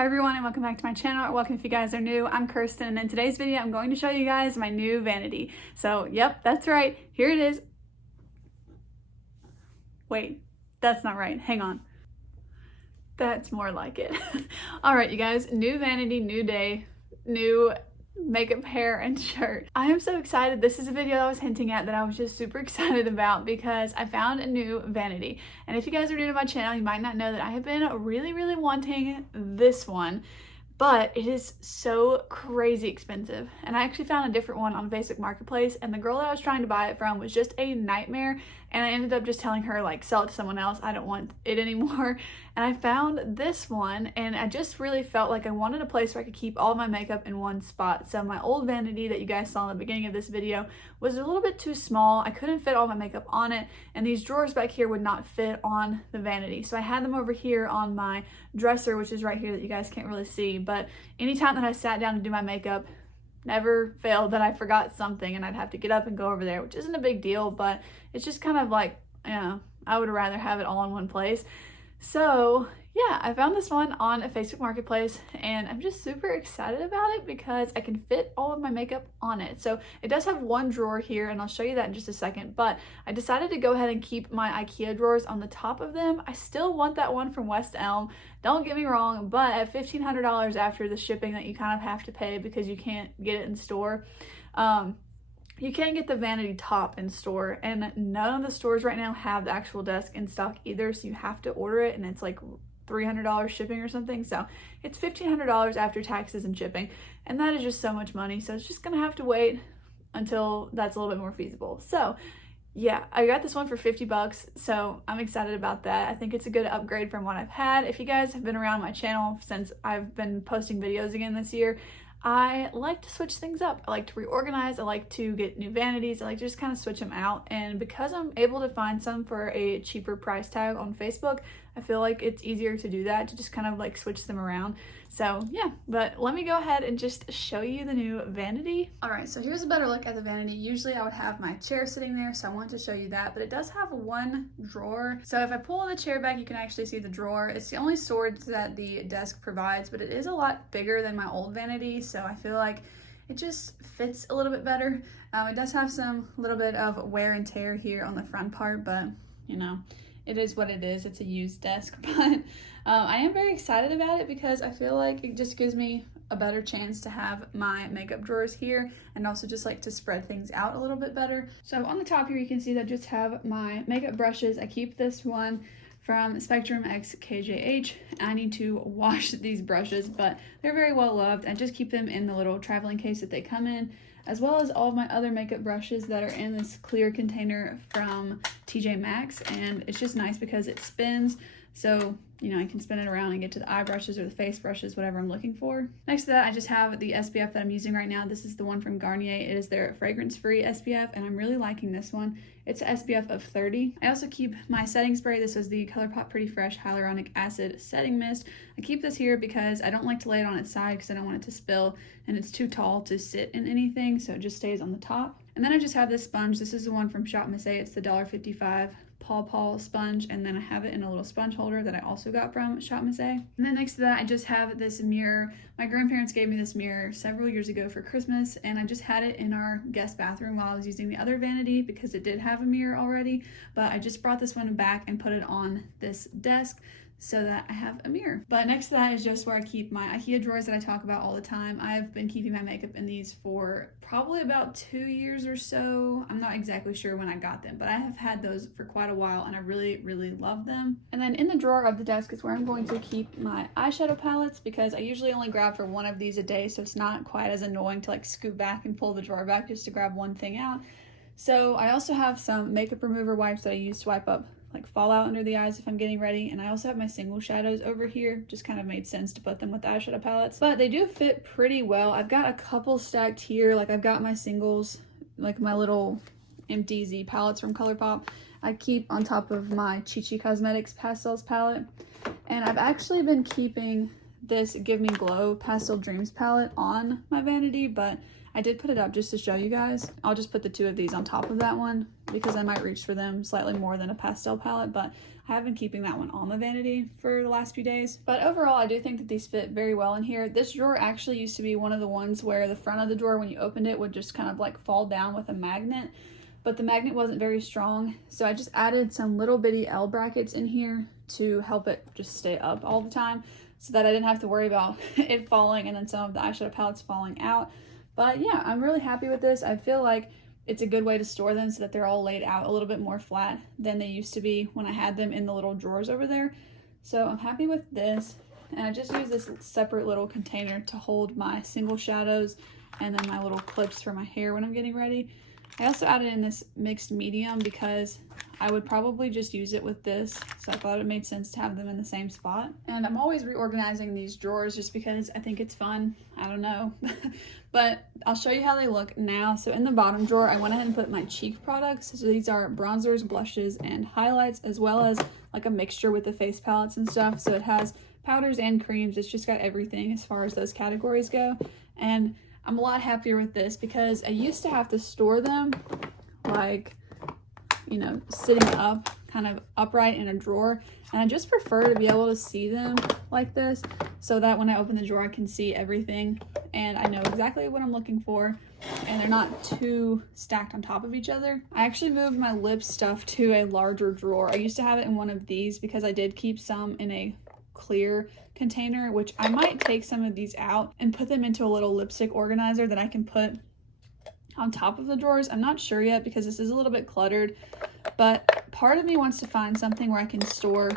Hi everyone and welcome back to my channel, or welcome if you guys are new. I'm Kirsten and in today's video I'm going to show you guys my new vanity. So yep, that's right, here it is. Wait, that's not right, hang on. That's more like it. Alright you guys, new vanity, new day, new makeup, hair, and shirt. I am so excited. This is a video I was hinting at that I was just super excited about because I found a new vanity. And if you guys are new to my channel, you might not know that I have been really wanting this one, but it is so crazy expensive. And I actually found a different one on Facebook Marketplace, and the girl that I was trying to buy it from was just a nightmare, and I ended up just telling her, like, sell it to someone else. I don't want it anymore. And I found this one, and I just really felt like I wanted a place where I could keep all of my makeup in one spot. So my old vanity that you guys saw in the beginning of this video was a little bit too small. I couldn't fit all my makeup on it, and these drawers back here would not fit on the vanity. So I had them over here on my dresser, which is right here that you guys can't really see. But anytime that I sat down to do my makeup, never failed that I forgot something and I'd have to get up and go over there, which isn't a big deal, but it's just kind of like, you know, I would rather have it all in one place. So yeah, I found this one on a Facebook Marketplace and I'm just super excited about it because I can fit all of my makeup on it. So it does have one drawer here and I'll show you that in just a second, but I decided to go ahead and keep my IKEA drawers on the top of them. I still want that one from West Elm, don't get me wrong, but at $1,500 after the shipping that you kind of have to pay because you can't get it in store, you can't get the vanity top in store, and none of the stores right now have the actual desk in stock either, so you have to order it, and it's like $300 shipping or something. So it's $1,500 after taxes and shipping, and that is just so much money. So it's just gonna have to wait until that's a little bit more feasible. So yeah, I got this one for 50 bucks, so I'm excited about that. I think it's a good upgrade from what I've had. If you guys have been around my channel since I've been posting videos again this year, I like to switch things up. I like to reorganize. I like to get new vanities. I like to just kind of switch them out. And because I'm able to find some for a cheaper price tag on Facebook, I feel like it's easier to do that, to just kind of like switch them around. So yeah, but let me go ahead and just show you the new vanity. All right, so here's a better look at the vanity. Usually I would have my chair sitting there, so I want to show you that, but it does have one drawer. So if I pull the chair back, you can actually see the drawer. It's the only storage that the desk provides, but it is a lot bigger than my old vanity, so I feel like it just fits a little bit better. It does have some little bit of wear and tear here on the front part, but you know, it is what it is. It's a used desk, but I am very excited about it because I feel like it just gives me a better chance to have my makeup drawers here, and also just like to spread things out a little bit better. So on the top here, you can see that I just have my makeup brushes. I keep this one from Spectrum X KJH. I need to wash these brushes, but they're very well loved. I just keep them in the little traveling case that they come in, as well as all of my other makeup brushes that are in this clear container from TJ Maxx. And it's just nice because it spins, so you know, I can spin it around and get to the eye brushes or the face brushes, whatever I'm looking for. Next to that, I just have the SPF that I'm using right now. This is the one from Garnier. It is their fragrance-free SPF, and I'm really liking this one. It's an SPF of 30. I also keep my setting spray. This is the ColourPop Pretty Fresh Hyaluronic Acid Setting Mist. I keep this here because I don't like to lay it on its side because I don't want it to spill, and it's too tall to sit in anything, so it just stays on the top. And then I just have this sponge. This is the one from Shop Miss A. It's the $1.55 Paw sponge, and then I have it in a little sponge holder that I also got from Shop Miss A. And then next to that, I just have this mirror. My grandparents gave me this mirror several years ago for Christmas, and I just had it in our guest bathroom while I was using the other vanity because it did have a mirror already, but I just brought this one back and put it on this desk so that I have a mirror. But next to that is just where I keep my IKEA drawers that I talk about all the time. I've been keeping my makeup in these for probably about 2 years or so. I'm not exactly sure when I got them, but I have had those for quite a while and I really love them. And then in the drawer of the desk is where I'm going to keep my eyeshadow palettes because I usually only grab for one of these a day, so it's not quite as annoying to like scoot back and pull the drawer back just to grab one thing out. So I also have some makeup remover wipes that I use to wipe up like fallout under the eyes if I'm getting ready, and I also have my single shadows over here. Just kind of made sense to put them with the eyeshadow palettes, but they do fit pretty well. I've got a couple stacked here. Like I've got my singles, like my little MTZ palettes from ColourPop. I keep on top of my Chi Chi Cosmetics Pastels palette, and I've actually been keeping this Give Me Glow Pastel Dreams palette on my vanity, but I did put it up just to show you guys. I'll just put the two of these on top of that one because I might reach for them slightly more than a pastel palette, but I have been keeping that one on the vanity for the last few days. But overall, I do think that these fit very well in here. This drawer actually used to be one of the ones where the front of the drawer, when you opened it, would just kind of like fall down with a magnet, but the magnet wasn't very strong. So I just added some little bitty L brackets in here to help it just stay up all the time so that I didn't have to worry about it falling and then some of the eyeshadow palettes falling out. But yeah, I'm really happy with this. I feel like it's a good way to store them so that they're all laid out a little bit more flat than they used to be when I had them in the little drawers over there. So I'm happy with this. And I just use this separate little container to hold my single shadows and then my little clips for my hair when I'm getting ready. I also added in this mixed medium because I would probably just use it with this, so I thought it made sense to have them in the same spot. And I'm always reorganizing these drawers just because I think it's fun. I don't know. But I'll show you how they look now. So in the bottom drawer, I went ahead and put my cheek products. So these are bronzers, blushes, and highlights, as well as like a mixture with the face palettes and stuff. So it has powders and creams. It's just got everything as far as those categories go. And I'm a lot happier with this because I used to have to store them like, you know, sitting up, kind of upright in a drawer. And I just prefer to be able to see them like this so that when I open the drawer, I can see everything and I know exactly what I'm looking for and they're not too stacked on top of each other. I actually moved my lip stuff to a larger drawer. I used to have it in one of these because I did keep some in a clear container, which I might take some of these out and put them into a little lipstick organizer that I can put on top of the drawers. I'm not sure yet because this is a little bit cluttered, but part of me wants to find something where I can store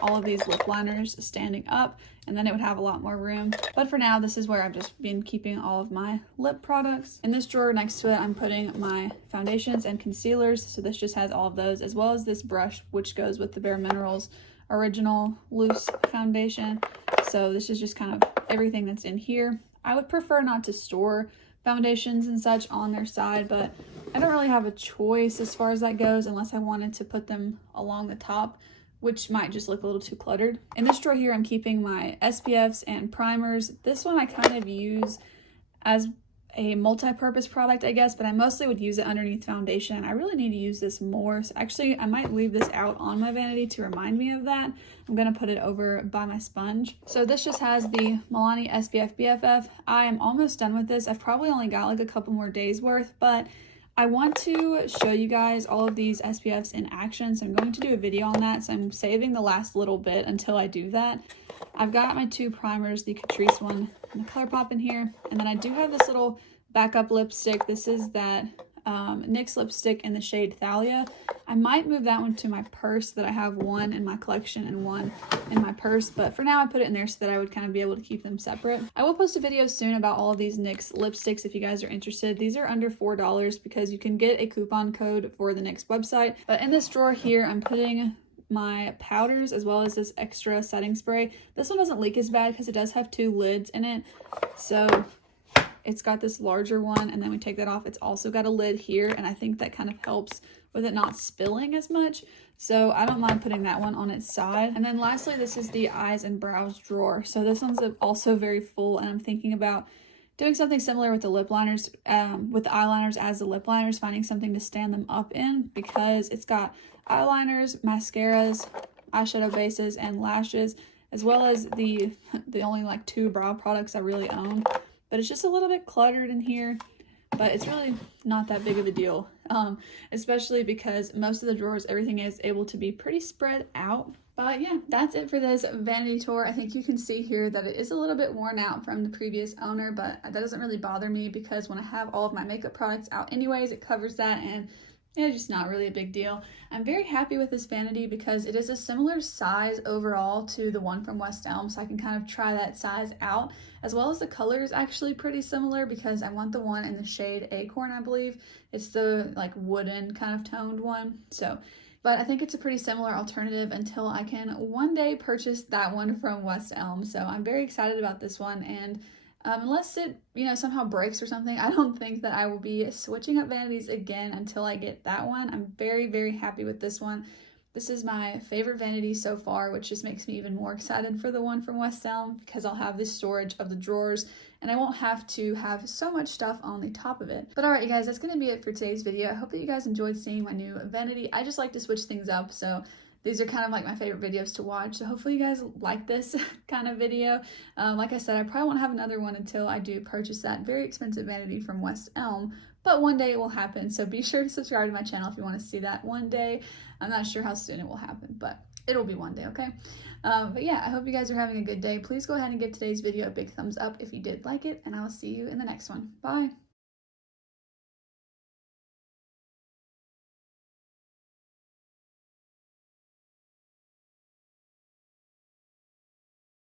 all of these lip liners standing up and then it would have a lot more room. But for now, this is where I've just been keeping all of my lip products. In this drawer next to it, I'm putting my foundations and concealers. So this just has all of those, as well as this brush, which goes with the Bare Minerals original loose foundation. So this is just kind of everything that's in here. I would prefer not to store foundations and such on their side, but I don't really have a choice as far as that goes unless I wanted to put them along the top, which might just look a little too cluttered. In this drawer here, I'm keeping my SPFs and primers. This one I kind of use as a multi-purpose product, I guess, but I mostly would use it underneath foundation. I really need to use this more. So actually, I might leave this out on my vanity to remind me of that. I'm gonna put it over by my sponge. So this just has the Milani SPF BFF. I am almost done with this. I've probably only got like a couple more days worth, but I want to show you guys all of these SPFs in action. So I'm going to do a video on that. So I'm saving the last little bit until I do that. I've got my two primers, the Catrice one and the ColourPop in here. And then I do have this little backup lipstick. This is that NYX lipstick in the shade Thalia. I might move that one to my purse so that I have one in my collection and one in my purse. But for now, I put it in there so that I would kind of be able to keep them separate. I will post a video soon about all of these NYX lipsticks if you guys are interested. These are under $4 because you can get a coupon code for the NYX website. But in this drawer here, I'm putting my powders as well as this extra setting spray. This one doesn't leak as bad because it does have two lids in it. So it's got this larger one and then we take that off. It's also got a lid here and I think that kind of helps with it not spilling as much. So I don't mind putting that one on its side. And then lastly, this is the eyes and brows drawer. So this one's also very full and I'm thinking about doing something similar with the lip liners, with the eyeliners as the lip liners, finding something to stand them up in because it's got eyeliners, mascaras, eyeshadow bases, and lashes, as well as the only like 2 brow products I really own. But it's just a little bit cluttered in here, but it's really not that big of a deal, especially because most of the drawers, everything is able to be pretty spread out. But yeah, that's it for this vanity tour. I think you can see here that it is a little bit worn out from the previous owner, but that doesn't really bother me because when I have all of my makeup products out anyways, it covers that and it's just not really a big deal. I'm very happy with this vanity because it is a similar size overall to the one from West Elm, so I can kind of try that size out, as well as the color is actually pretty similar because I want the one in the shade Acorn, I believe. It's the like wooden kind of toned one. So, but I think it's a pretty similar alternative until I can one day purchase that one from West Elm. So I'm very excited about this one, and unless it, somehow breaks or something, I don't think that I will be switching up vanities again until I get that one. I'm very, very happy with this one. This is my favorite vanity so far, which just makes me even more excited for the one from West Elm because I'll have this storage of the drawers and I won't have to have so much stuff on the top of it. But alright you guys, that's going to be it for today's video. I hope that you guys enjoyed seeing my new vanity. I just like to switch things up, so these are kind of like my favorite videos to watch. So hopefully you guys like this kind of video. Like I said, I probably won't have another one until I do purchase that very expensive vanity from West Elm. But one day it will happen, so be sure to subscribe to my channel if you want to see that one day. I'm not sure how soon it will happen, but it'll be one day, okay? But yeah, I hope you guys are having a good day. Please go ahead and give today's video a big thumbs up if you did like it, and I will see you in the next one. Bye!